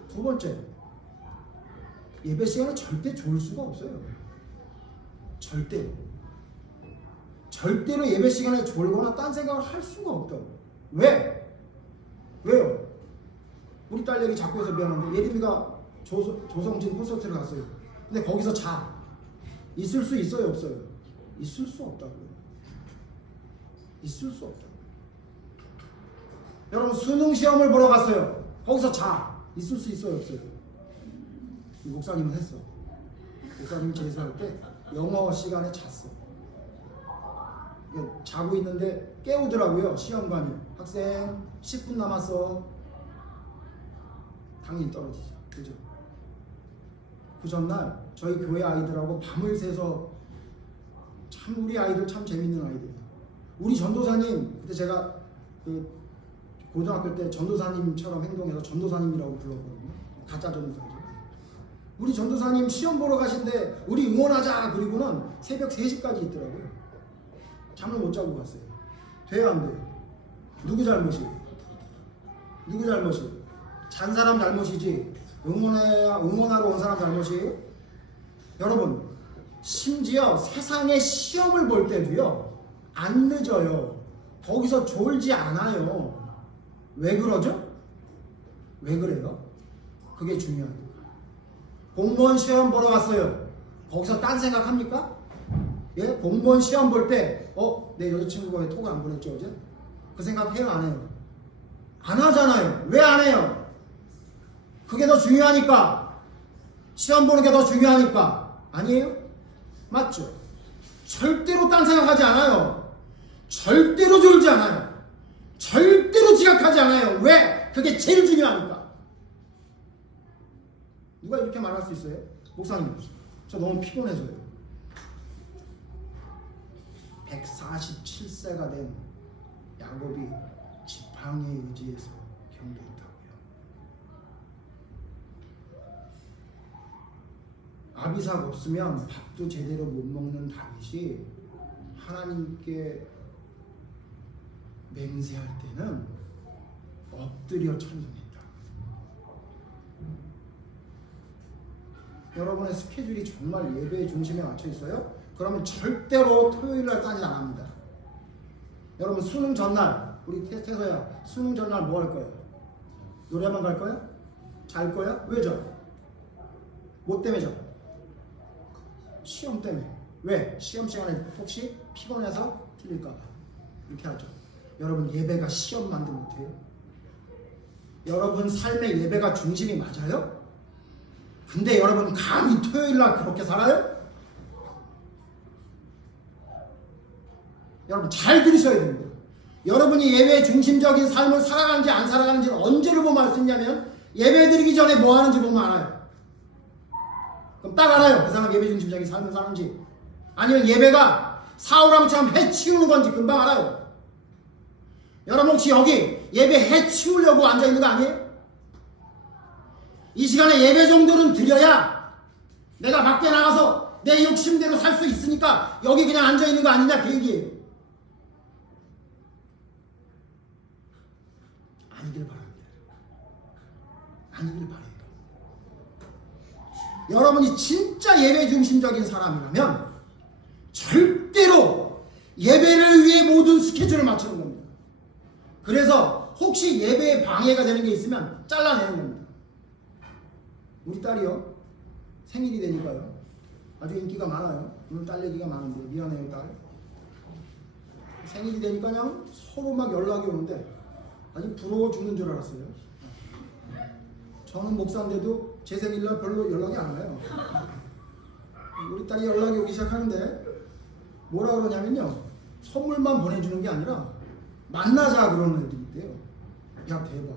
두 번째, 예배 시간은 절대 졸 수가 없어요. 절대로 예배 시간에 졸거나 딴 생각을 할 수가 없다고. 왜요? 우리 딸 얘기 자꾸 해서 미안한데 예림이가 조성진 콘서트를 갔어요. 근데 거기서 자. 있을 수 있어요, 없어요? 있을 수 없다고요. 있을 수 없다고요. 여러분 수능 시험을 보러 갔어요. 거기서 자. 있을 수 있어요, 없어요? 목사님은 했어. 목사님 제수할 때 영어 시간에 잤어. 자고 있는데 깨우더라고요. 시험관이. 학생 10분 남았어. 당연히 떨어지죠. 그죠? 그 전날 저희 교회 아이들하고 밤을 새서 참 우리 아이들 참 재밌는 아이들이에요. 우리 전도사님 그때 제가 그 고등학교 때 전도사님처럼 행동해서 전도사님이라고 불렀거든요. 가짜 전도사죠. 우리 전도사님 시험 보러 가신데 우리 응원하자 그리고는 새벽 3시까지 있더라고요. 잠을 못 자고 갔어요. 돼요 안 돼요? 누구 잘못이에요? 잔 사람 잘못이지 응원하러 온 사람 잘못이에요? 여러분 심지어 세상의 시험을 볼 때도요 안 늦어요. 거기서 졸지 않아요. 왜 그러죠? 왜 그래요? 그게 중요해요. 공무원 시험 보러 갔어요. 거기서 딴 생각 합니까? 예? 공무원 시험 볼 때 내 여자친구가 왜 톡을 안 보냈지 어제? 그 생각 해요 안 해요? 안 하잖아요. 왜 안 해요? 그게 더 중요하니까. 시험 보는 게 더 중요하니까. 아니에요? 맞죠? 절대로 딴 생각하지 않아요. 절대로 졸지 않아요. 절대로 지각하지 않아요. 왜? 그게 제일 중요하니까. 누가 이렇게 말할 수 있어요? 목사님, 저 너무 피곤해서요. 147세가 된 야곱이 지팡이에 의지해서 경배했다고요. 아비삭 없으면 밥도 제대로 못 먹는 다윗이 하나님께 맹세할 때는 엎드려 찬송했다. 여러분의 스케줄이 정말 예배의 중심에 맞춰 있어요? 그러면 절대로 토요일날 따지 안 합니다. 여러분 수능 전날 우리 태서야 수능 전날 뭐 할 거야? 노래방 갈 거야? 잘 거야? 왜 자? 뭐 때문에 자? 시험 때문에. 왜? 시험 시간에 혹시 피곤해서 틀릴까 봐. 이렇게 하죠. 여러분 예배가 시험 만들면 못해요? 여러분 삶의 예배가 중심이 맞아요? 근데 여러분 감히 토요일날 그렇게 살아요? 여러분 잘 들으셔야 됩니다. 여러분이 예배 중심적인 삶을 살아가는지 안 살아가는지를 언제를 보면 알 수 있냐면 예배 드리기 전에 뭐 하는지 보면 알아요. 그럼 딱 알아요. 그 사람 예배 중심적인 삶을 사는지. 아니면 예배가 사울왕처럼 해치우는 건지 금방 알아요. 여러분 혹시 여기 예배 해치우려고 앉아있는 거 아니에요? 이 시간에 예배 정도는 드려야 내가 밖에 나가서 내 욕심대로 살 수 있으니까 여기 그냥 앉아있는 거 아니냐 그 얘기예요. 아니길 바랍니다. 아니길 바랍니다. 여러분이 진짜 예배 중심적인 사람이라면 절대로 예배를 위해 모든 스케줄을 맞추는 겁니다. 그래서 혹시 예배에 방해가 되는 게 있으면 잘라내는 겁니다. 우리 딸이요 생일이 되니까요 아주 인기가 많아요. 오늘 딸 얘기가 많은데 미안해요 딸. 생일이 되니까 그냥 서로 막 연락이 오는데 아주 부러워 죽는 줄 알았어요. 저는 목사인데도 제 생일날 별로 연락이 안 와요. 우리 딸이 연락이 오기 시작하는데 뭐라 그러냐면요 선물만 보내주는 게 아니라 만나자 그러는 애들이 있대요. 야 대박.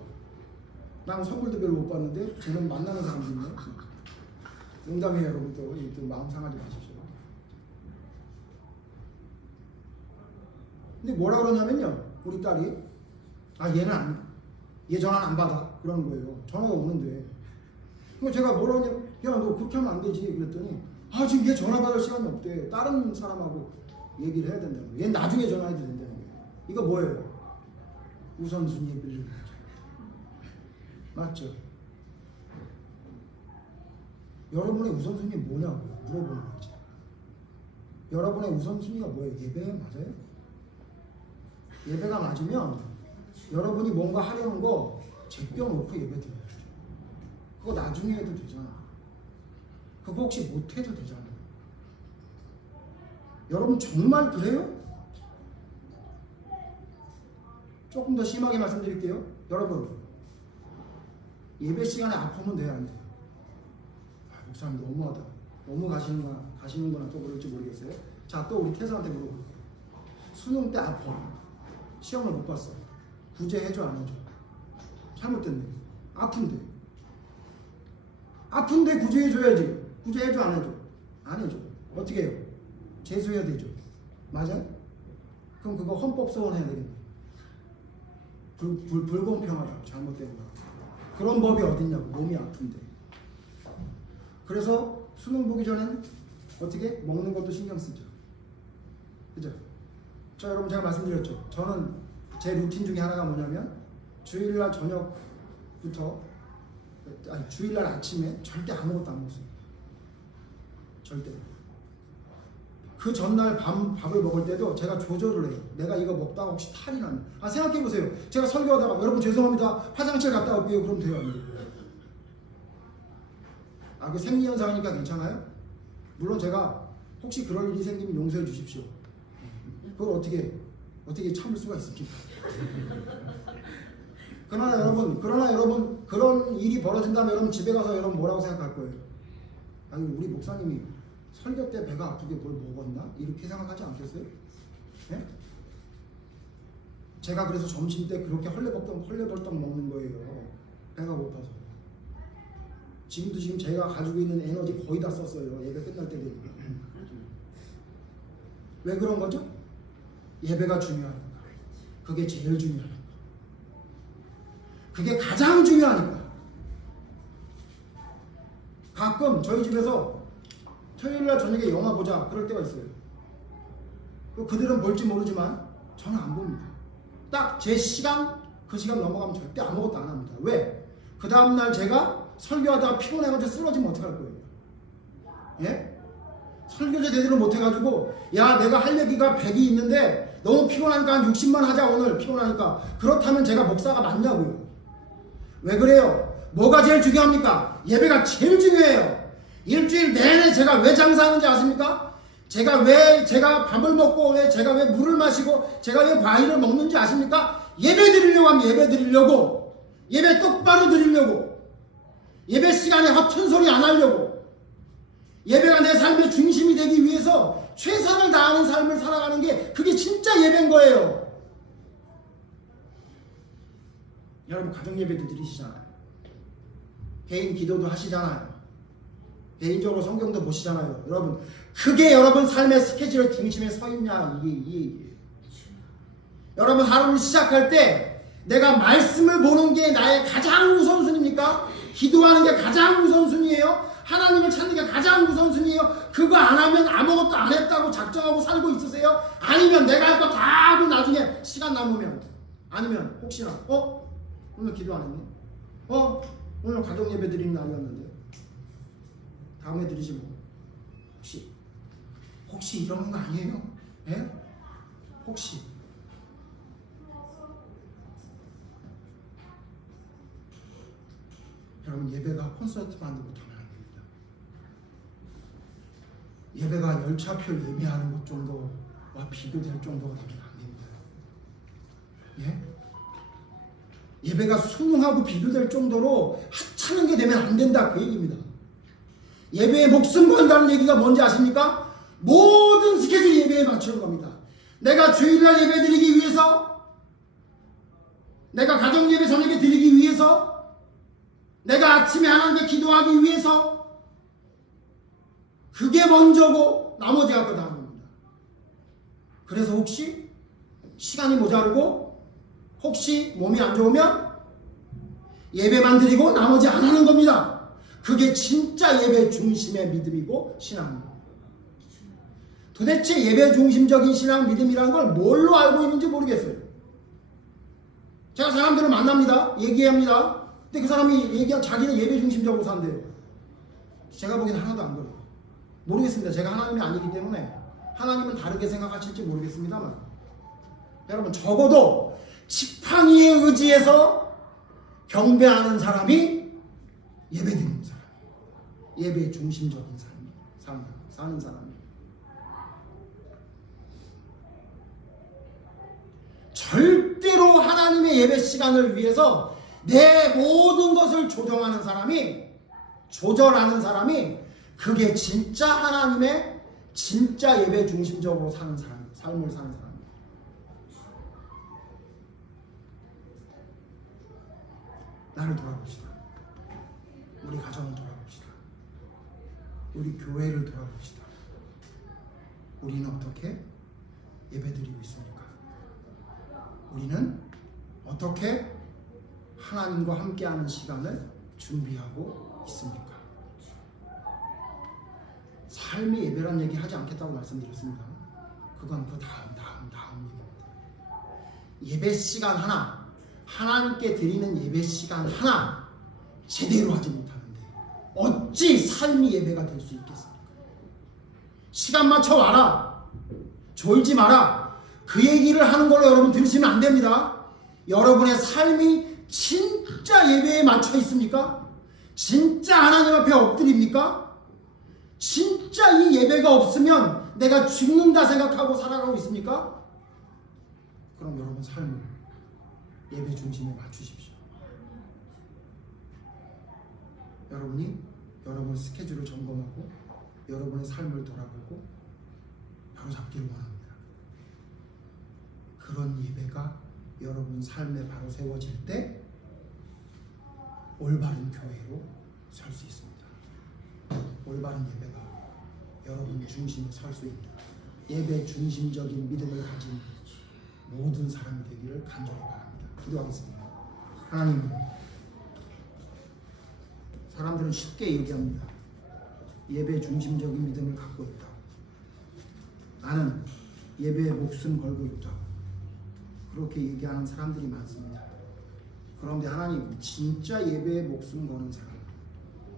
나는 선물도 별로 못 받는데 쟤는 만나는 사람도 있네. 농담이에요 여러분. 또 마음 상하지 마십시오. 근데 뭐라 그러냐면요 우리 딸이 얘는 얘 전화는 안 받아. 그러는 거예요. 전화가 오는데. 그럼 제가 뭐라냐? 야, 너 그렇게 하면 안 되지. 그랬더니 아, 지금 얘 전화 받을 시간이 없대. 다른 사람하고 얘기를 해야 된다고. 얘 나중에 전화해도 된다는 거예요. 이거 뭐예요? 우선순위에 빌리는 거죠. 맞죠? 여러분의 우선순위 뭐냐고 물어보는 거지. 여러분의 우선순위가 뭐예요? 예배 맞아요? 예배가 맞으면 여러분이 뭔가 하려는 거 제껴놓고 예배 드려요. 그거 나중에 해도 되잖아. 그거 혹시 못해도 되잖아. 여러분 정말 그래요? 조금 더 심하게 말씀드릴게요. 여러분 예배 시간에 아프면 돼요, 안 돼요? 아, 목사님 너무하다. 너무 가시는구나 또 그럴지 모르겠어요. 자, 또 우리 태사한테 물어볼게요. 수능 때 아파. 시험을 못 봤어. 구제해줘 안 해줘? 잘못됐네. 아픈데 구제해줘야지. 구제해줘 안 해줘? 안 해줘. 어떻게 해요? 재수해야 되죠. 맞아요? 그럼 그거 헌법 소원해야 되겠네. 불공평하다고 잘못된 거. 그런 법이 어딨냐고. 몸이 아픈데. 그래서 수능 보기 전엔 어떻게? 먹는 것도 신경 쓰죠. 그죠? 자, 여러분 제가 말씀드렸죠. 저는 제 루틴 중에 하나가 뭐냐면 주일날 저녁부터 주일날 아침에 절대 아무것도 안 먹습니다. 절대. 그 전날 밥을 먹을 때도 제가 조절을 해요. 내가 이거 먹다가 혹시 탈이 나면. 아, 생각해보세요. 제가 설교하다가 여러분 죄송합니다. 화장실 갔다 올게요. 그럼 돼요. 안 돼요? 아, 그 생리현상이니까 괜찮아요? 물론 제가 혹시 그럴 일이 생기면 용서해 주십시오. 그걸 어떻게 참을 수가 있습니까? 그러나 여러분 그런 일이 벌어진다면 여러분 집에 가서 여러분 뭐라고 생각할 거예요? 아니, 우리 목사님이 설교 때 배가 아프게 뭘 먹었나? 이렇게 생각하지 않겠어요? 네? 제가 그래서 점심 때 그렇게 헐레벌떡 먹는 거예요. 배가 고파서. 지금 제가 가지고 있는 에너지 거의 다 썼어요. 예배 끝날 때 되니까. 왜 그런 거죠? 예배가 중요하니까. 그게 제일 중요하니까. 그게 가장 중요하니까. 가끔 저희 집에서 토요일날 저녁에 영화 보자 그럴 때가 있어요. 그들은 볼지 모르지만 저는 안 봅니다. 딱 제 시간, 그 시간 넘어가면 절대 아무것도 안 합니다. 왜? 그 다음날 제가 설교하다가 피곤해가지고 쓰러지면 어떡할 거예요? 예? 설교제 제대로 못해가지고 야, 내가 할 얘기가 100이 있는데 너무 피곤하니까 한 60만 하자 오늘. 피곤하니까. 그렇다면 제가 목사가 맞냐고요. 왜 그래요? 뭐가 제일 중요합니까? 예배가 제일 중요해요. 일주일 내내 제가 왜 장사하는지 아십니까? 제가 밥을 먹고 제가 왜 물을 마시고 제가 왜 과일을 먹는지 아십니까? 예배 드리려고 하면 예배 드리려고, 예배 똑바로 드리려고, 예배 시간에 허튼 소리 안 하려고, 예배가 내 삶의 중심이 되기 위해서 최선을 다하는 삶을 살아가는 게 그게 진짜 예배인 거예요. 여러분 가정 예배도 드리시잖아요. 개인 기도도 하시잖아요. 개인적으로 성경도 보시잖아요. 여러분 그게 여러분 삶의 스케줄 중심에 서 있냐 이게 얘기예요. 여러분 하루를 시작할 때 내가 말씀을 보는 게 나의 가장 우선순위입니까? 기도하는 게 가장 우선순위예요? 하나님을 찾는 게 가장 우선순위예요? 그거 안 하면 아무것도 안 했다고 작정하고 살고 있으세요? 아니면 내가 할 거 다 하고 나중에 시간 남으면, 아니면 혹시나 오늘 기도 안 했네? 오늘 가정 예배 드리는 날이었는데 다음에 드리지 뭐. 혹시 이러는 거 아니에요? 예? 혹시 여러분 예배가 콘서트만도 못하면 안 됩니다. 예배가 열차표 예매하는 것 정도와 비교될 정도가 되면 안 됩니다. 예? 예배가 수능하고 비교될 정도로 하찮은 게 되면 안 된다 그 얘기입니다. 예배에 목숨 건다는 얘기가 뭔지 아십니까? 모든 스케줄 예배에 맞추는 겁니다. 내가 주일날 예배 드리기 위해서, 내가 가정 예배 저녁에 드리기 위해서, 내가 아침에 하나님께 기도하기 위해서, 그게 먼저고 나머지가 그 다음입니다. 그래서 혹시 시간이 모자르고 혹시 몸이 안 좋으면 예배만 드리고 나머지 안 하는 겁니다. 그게 진짜 예배 중심의 믿음이고 신앙입니다. 도대체 예배 중심적인 신앙 믿음이라는 걸 뭘로 알고 있는지 모르겠어요. 제가 사람들을 만납니다. 얘기합니다. 근데 그 사람이 자기는 예배 중심적으로 산대요. 제가 보기엔 하나도 안 그래요. 모르겠습니다. 제가 하나님이 아니기 때문에 하나님은 다르게 생각하실지 모르겠습니다만, 여러분 적어도 지팡이에 의지해서 경배하는 사람이 예배드리는 사람, 예배 중심적인 사는 사람이에요. 절대로 하나님의 예배 시간을 위해서 내 모든 것을 조정하는 사람이, 조절하는 사람이, 그게 진짜 하나님의 진짜 예배 중심적으로 사는 사람, 삶을 사는 사람이에요. 나를 돌아봅시다. 우리 가정을 돌아봅시다. 우리 교회를 돌아봅시다. 우리는 어떻게 예배드리고 있습니까? 우리는 어떻게 하나님과 함께하는 시간을 준비하고 있습니까? 삶이 예배란 얘기 하지 않겠다고 말씀드렸습니다. 그건 그 다음입니다. 예배 시간 하나, 하나님께 드리는 예배 시간 하나 제대로 하지 못하는데 어찌 삶이 예배가 될 수 있겠습니까? 시간 맞춰 와라, 졸지 마라, 그 얘기를 하는 걸로 여러분 들으시면 안 됩니다. 여러분의 삶이 진짜 예배에 맞춰 있습니까? 진짜 하나님 앞에 엎드립니까? 진짜 이 예배가 없으면 내가 죽는다 생각하고 살아가고 있습니까? 그럼 여러분 삶을 예배 중심에 맞추십시오. 여러분이 여러분 스케줄을 점검하고 여러분의 삶을 돌아보고 바로 잡기를 원합니다. 그런 예배가 여러분 삶에 바로 세워질 때 올바른 교회로 설 수 있습니다. 올바른 예배가 여러분 중심에 설 수 있는 예배 중심적인 믿음을 가진 모든 사람이 되기를 간절히 바랍니다. 기도하겠습니다. 하나님, 사람들은 쉽게 얘기합니다. 예배 중심적인 믿음을 갖고 있다. 나는 예배에 목숨 걸고 있다. 그렇게 얘기하는 사람들이 많습니다. 그런데 하나님, 진짜 예배에 목숨 거는 사람,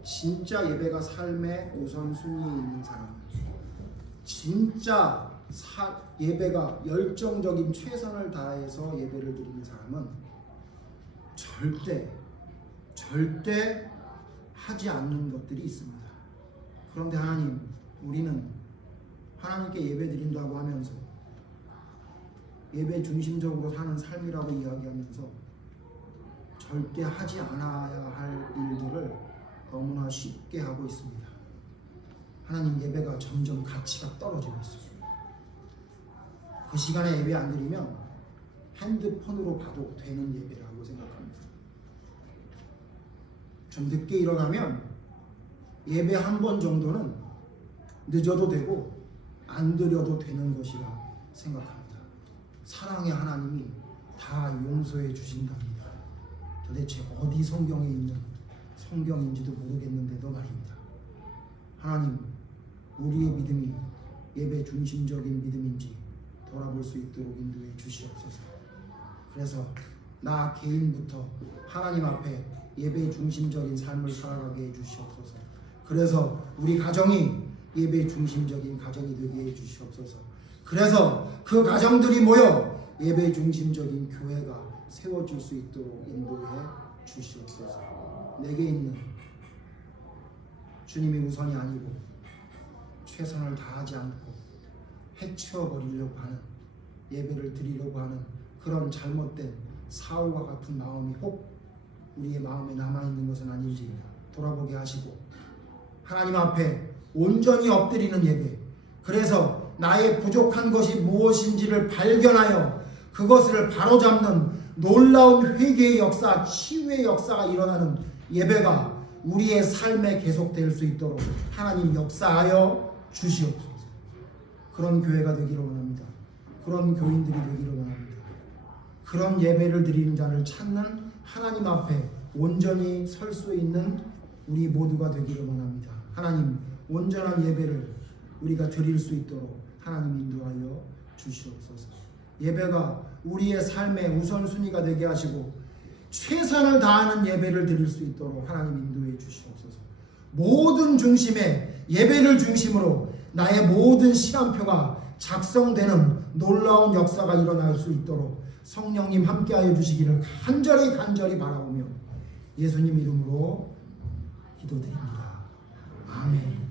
진짜 예배가 삶의 우선순위에 있는 사람, 진짜 예배가 열정적인 최선을 다해서 예배를 드리는 사람은 절대 하지 않는 것들이 있습니다. 그런데 하나님, 우리는 하나님께 예배 드린다고 하면서 예배 중심적으로 사는 삶이라고 이야기하면서 절대 하지 않아야 할 일들을 너무나 쉽게 하고 있습니다. 하나님, 예배가 점점 가치가 떨어지고 있습니다. 그 시간에 예배 안 드리면 핸드폰으로 봐도 되는 예배라고 생각합니다. 좀 늦게 일어나면 예배 한 번 정도는 늦어도 되고 안 드려도 되는 것이라 생각합니다. 사랑의 하나님이 다 용서해 주신답니다. 도대체 어디 성경에 있는 성경인지도 모르겠는데도 말입니다. 하나님, 우리의 믿음이 예배 중심적인 믿음인지 돌아볼 수 있도록 인도해 주시옵소서. 그래서 나 개인부터 하나님 앞에 예배 중심적인 삶을 살아가게 해 주시옵소서. 그래서 우리 가정이 예배 중심적인 가정이 되게 해 주시옵소서. 그래서 그 가정들이 모여 예배 중심적인 교회가 세워질 수 있도록 인도해 주시옵소서. 내게 있는 주님이 우선이 아니고 최선을 다하지 않고 해치워버리려고 하는, 예배를 드리려고 하는 그런 잘못된 사울과 같은 마음이 혹 우리의 마음에 남아있는 것은 아닌지 돌아보게 하시고, 하나님 앞에 온전히 엎드리는 예배, 그래서 나의 부족한 것이 무엇인지를 발견하여 그것을 바로잡는 놀라운 회개의 역사, 치유의 역사가 일어나는 예배가 우리의 삶에 계속될 수 있도록 하나님 역사하여 주시옵소서. 그런 교회가 되기를 원합니다. 그런 교인들이 되기를 원합니다. 그런 예배를 드리는 자를 찾는 하나님 앞에 온전히 설 수 있는 우리 모두가 되기를 원합니다. 하나님, 온전한 예배를 우리가 드릴 수 있도록 하나님 인도하여 주시옵소서. 예배가 우리의 삶의 우선순위가 되게 하시고 최선을 다하는 예배를 드릴 수 있도록 하나님 인도해 주시옵소서. 모든 중심에 예배를 중심으로 나의 모든 시간표가 작성되는 놀라운 역사가 일어날 수 있도록 성령님 함께하여 주시기를 간절히 바라오며 예수님 이름으로 기도드립니다. 아멘.